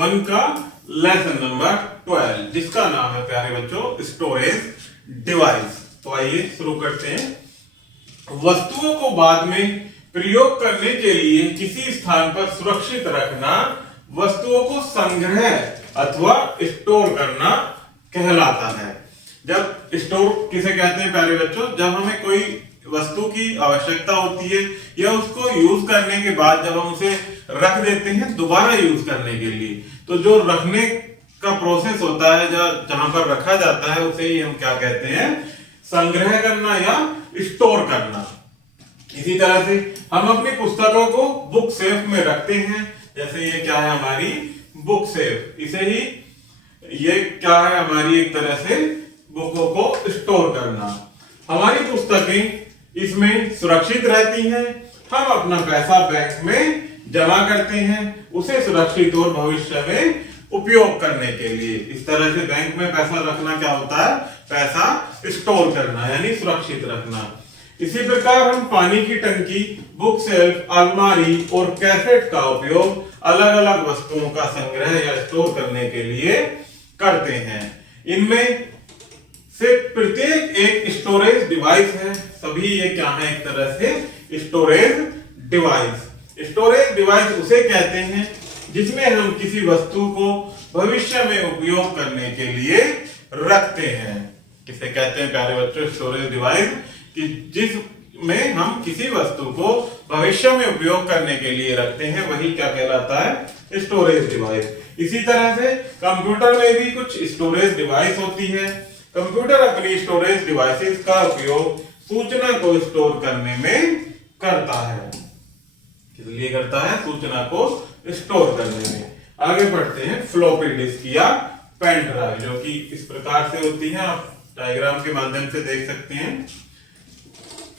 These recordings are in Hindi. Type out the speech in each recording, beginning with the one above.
वन का लेसन नंबर 12 जिसका नाम है प्यारे बच्चों स्टोरेज डिवाइस। तो आइए शुरू करते हैं। वस्तुओं को बाद में प्रयोग करने के लिए किसी स्थान पर सुरक्षित रखना वस्तुओं को संग्रह अथवा स्टोर करना कहलाता है। जब स्टोर किसे कहते हैं प्यारे बच्चों, जब हमें कोई वस्तु की आवश्यकता होती है या उसको यूज करने के बाद जब हम उसे रख देते हैं दोबारा यूज करने के लिए, तो जो रखने का प्रोसेस होता है जहां पर रखा जाता है उसे ही हम क्या कहते हैं, संग्रह करना या स्टोर करना। इसी तरह से हम अपनी पुस्तकों को बुक सेफ में रखते हैं। जैसे ये क्या है हमारी बुक सेफ, इसे ही ये क्या है हमारी एक तरह से बुकों को स्टोर करना। हमारी पुस्तकें इसमें सुरक्षित रहती हैं। हम अपना पैसा बैंक में जमा करते हैं उसे सुरक्षित और भविष्य में उपयोग करने के लिए। इस तरह से बैंक में पैसा रखना क्या होता है, पैसा स्टोर करना यानी सुरक्षित रखना। इसी प्रकार हम पानी की टंकी, बुक सेल्फ, अलमारी और कैसेट का उपयोग अलग अलग वस्तुओं का संग्रह या स्टोर करने के लिए करते हैं। इनमें से प्रत्येक एक स्टोरेज डिवाइस है। सभी ये क्या है, एक तरह से स्टोरेज डिवाइस। स्टोरेज डिवाइस उसे कहते हैं जिसमें हम किसी वस्तु को भविष्य में उपयोग करने के लिए रखते हैं। किसे कहते हैं प्यारे बच्चों, स्टोरेज डिवाइस, कि जिसमें हम किसी वस्तु को भविष्य में उपयोग करने के लिए रखते हैं वही क्या कहलाता है, स्टोरेज डिवाइस। इसी तरह से कंप्यूटर में भी कुछ स्टोरेज डिवाइस होती है। कंप्यूटर अपनी स्टोरेज डिवाइसेस का उपयोग सूचना को स्टोर करने में करता है। किस लिए करता है, सूचना को स्टोर करने में। आगे बढ़ते हैं। फ्लॉपी डिस्क या पेन ड्राइव जो कि इस प्रकार से होती है, आप डायग्राम के माध्यम से देख सकते हैं।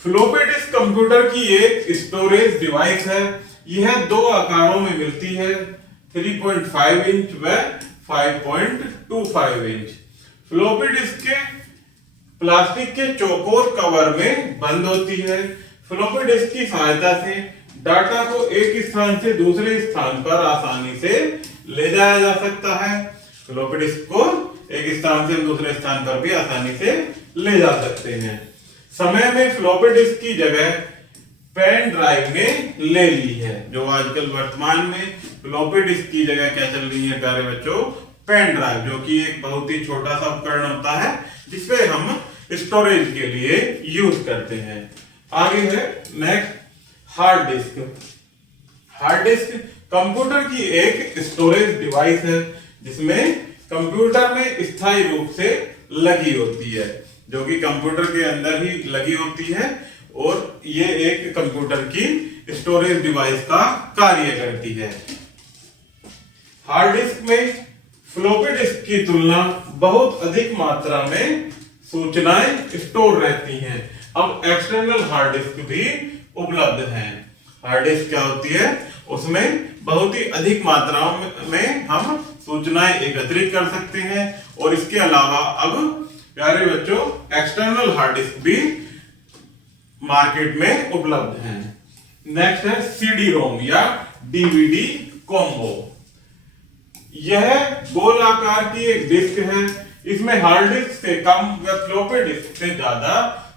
फ्लॉपी डिस्क कंप्यूटर की एक स्टोरेज डिवाइस है। यह दो आकारों में मिलती है, 3.5 इंच व 5.25 इंच। फ्लॉपी डिस्क के प्लास्टिक के चौकोर कवर में बंद होती है। फ्लॉपी डिस्क की सहायता से डाटा को एक स्थान से दूसरे स्थान पर आसानी से ले जाया जा सकता है। फ्लॉपी डिस्क को एक स्थान से दूसरे स्थान पर भी आसानी से ले जा सकते हैं। समय में फ्लॉपी डिस्क की जगह पेन ड्राइव ने ले ली है। जो आजकल वर्तमान में फ्लॉपी डिस्क की जगह क्या चल रही है प्यारे बच्चों, पेन ड्राइव, जो कि एक बहुत ही छोटा सा उपकरण होता है जिसपे हम स्टोरेज के लिए यूज करते हैं। आगे है next hard disk. Hard disk computer की एक स्टोरेज डिवाइस है जिसमें कंप्यूटर में स्थायी रूप से लगी होती है, जो कि कंप्यूटर के अंदर ही लगी होती है और ये एक कंप्यूटर की स्टोरेज डिवाइस का कार्य करती है। हार्ड डिस्क में फ्लॉपी डिस्क की तुलना बहुत अधिक मात्रा में सूचनाएं स्टोर रहती हैं। अब एक्सटर्नल हार्ड डिस्क भी उपलब्ध हैं। हार्ड डिस्क क्या होती है, उसमें बहुत ही अधिक मात्रा में हम सूचनाएं एकत्रित कर सकते हैं और इसके अलावा अब प्यारे बच्चों एक्सटर्नल हार्ड डिस्क भी मार्केट में उपलब्ध हैं। नेक्स्ट है सीडी रोम या डीवीडी कॉम्बो। यह गोल आकार की एक डिस्क है। इसमें हार्ड डिस्क से कम व फ्लॉपी डिस्क से ज्यादा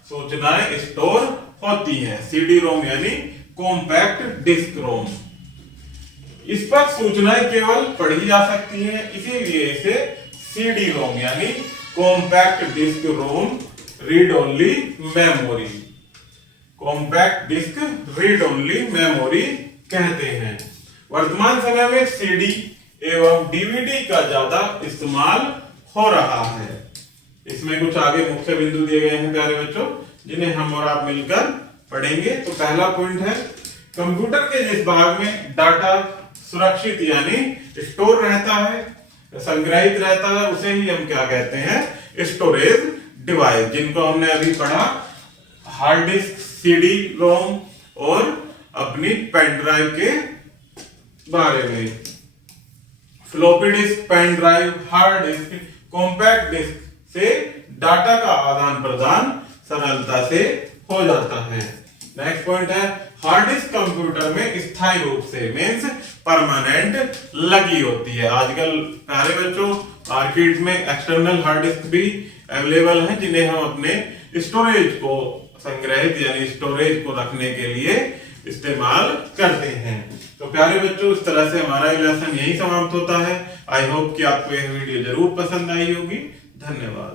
सूचनाएं स्टोर होती हैं। सीडी रोम यानी कॉम्पैक्ट डिस्क रोम। इस पर सूचनाएं केवल पढ़ी जा सकती हैं, इसीलिए इसे सीडी रोम यानी compact disc ROM read only memory, compact disc read only memory कहते हैं। वर्तमान समय में सीडी एवं डीवीडी का ज्यादा इस्तेमाल हो रहा है। इसमें कुछ आगे मुख्य बिंदु दिए गए हैं प्यारे बच्चों, जिन्हें हम और आप मिलकर पढ़ेंगे। तो पहला पॉइंट है, कंप्यूटर के जिस भाग में डाटा सुरक्षित यानी स्टोर रहता है, संग्रहित रहता है, उसे ही हम क्या कहते हैं, स्टोरेज डिवाइस, जिनको हमने अभी पढ़ा हार्ड डिस्क, सीडी रोम और अपनी पेन ड्राइव के बारे में। Floppy disk, pen drive, hard disk, compact disk से डाटा का आदान प्रदान सरलता से हो जाता है। नेक्स्ट पॉइंट है हार्ड डिस्क कंप्यूटर में स्थायी रूप से मींस परमानेंट लगी होती है। आजकल प्यारे बच्चों मार्केट में एक्सटर्नल हार्ड डिस्क भी अवेलेबल है जिन्हें हम अपने स्टोरेज को संग्रहित यानी स्टोरेज को रखने के लिए इस्तेमाल करते हैं। तो प्यारे बच्चों इस तरह से हमारा लेसन यही समाप्त होता है। आई होप कि आपको यह वीडियो जरूर पसंद आई होगी। धन्यवाद।